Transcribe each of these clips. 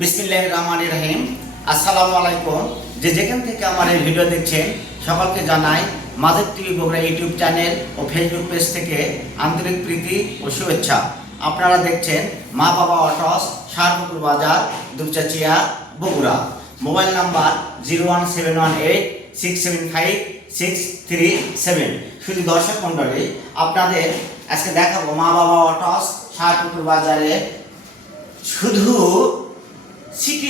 বিসমিল্লাহির রহমানির রহিম। আসসালামু আলাইকুম। যে যেখান থেকে আমার এই ভিডিও দেখছেন সকলকে জানাই mother TV Bogura YouTube channel ও ফেসবুক পেজ থেকে আন্তরিক প্রীতি ও শুভেচ্ছা। আপনারা দেখছেন মা বাবা অটোস, শাহপুকুর বাজার, দুপচাচিয়া, বগুড়া। Mobile number 01718675637। শুধু দর্শক মণ্ডলী, আপনাদের আজকে দেখাবো মা বাবা অটোস, শাহপুকুর বাজারে শুধু সিটি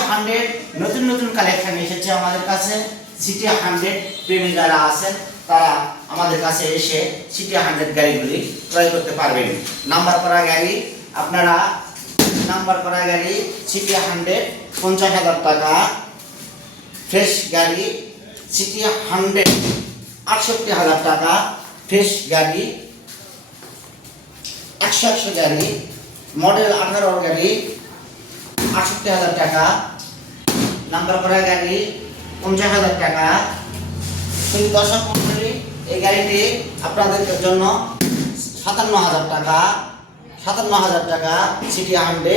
100 নতুন নতুন কালেকশন এসেছে আমাদের কাছে। সিটি 100 প্রেমী যারা আছেন তারা আমাদের কাছে এসে সিটি 100 গাড়িগুলি ক্রয় করতে পারবেন। নাম্বার করা গাড়ি, আপনারা নাম্বার করা গাড়ি সিটি 100 50,000 টাকা। ফ্রেশ গাড়ি সিটি 100 68,000 টাকা। ফ্রেশ গাড়ি 100 গাড়ি, মডেল 18 গাড়ি 68,000 টাকা। নাম্বার করা গাড়ি 50,000 টাকা। শুধু দর্শক মণ্ডলী, এই গাড়িটি আপনাদের জন্য 57,000 টাকা। 57,000 টাকা সিটি 100।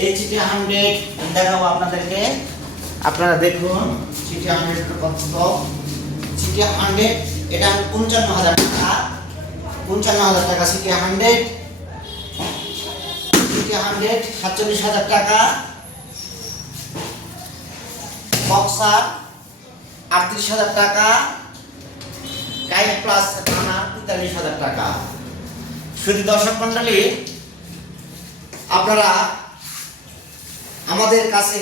এই সিটি 100 দেখাবো আপনাদেরকে। আপনারা দেখুন সিটি 100 কত। সিটি 100 এটা 55,000 টাকা। 55,000 টাকা সিটি 100। সিটি 100 47,000 টাকা। বক্সার 38,000 টাকা। গাইড প্লাস থানা 43,000 টাকা। শুধু দর্শক মণ্ডলী, আপনারা আমাদের কাছে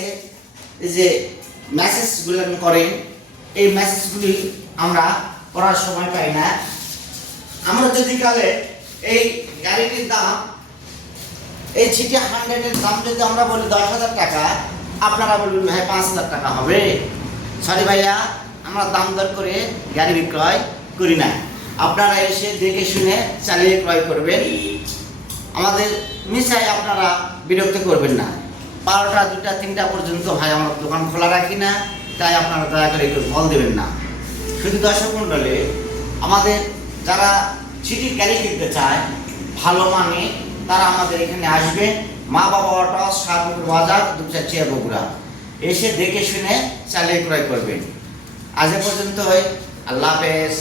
এই যে মেসেজগুলো করেন, এই মেসেজগুলি আমরা পড়ার সময় পাই না। আমরা যদি কালে এই গাড়িটির দাম, এই সিটি 100 এর দাম যদি আমরা বলি 10,000 টাকা, আপনারা বলবেন ভাই 5,000 টাকা হবে। সরি ভাইয়া, আমরা দাম দর করে গাড়ি বিক্রয় করি না। আপনারা এসে দেখে শুনে চালিয়ে ক্রয় করবেন। আমাদের মিশাই আপনারা বিরক্ত করবেন না। 12টা 2টা 3টা পর্যন্ত ভাই আমরা দোকান খোলা রাখি না, তাই আপনারা দয়া করে একটু ফল দেবেন না। শুধু দর্শক মণ্ডলী, আমাদের যারা সিটির গাড়ি কিনতে চায় ভালো মানে, তারা আমাদের এখানে আসবে। মা বাবা অটোস, শাহপুকুর বাজার, দুপচাচিয়া, বগুড়া। এসে দেখে শুনে চালিয়ে ক্রয় করবেন। আজ এ পর্যন্তই। আল্লাহ হাফেজ।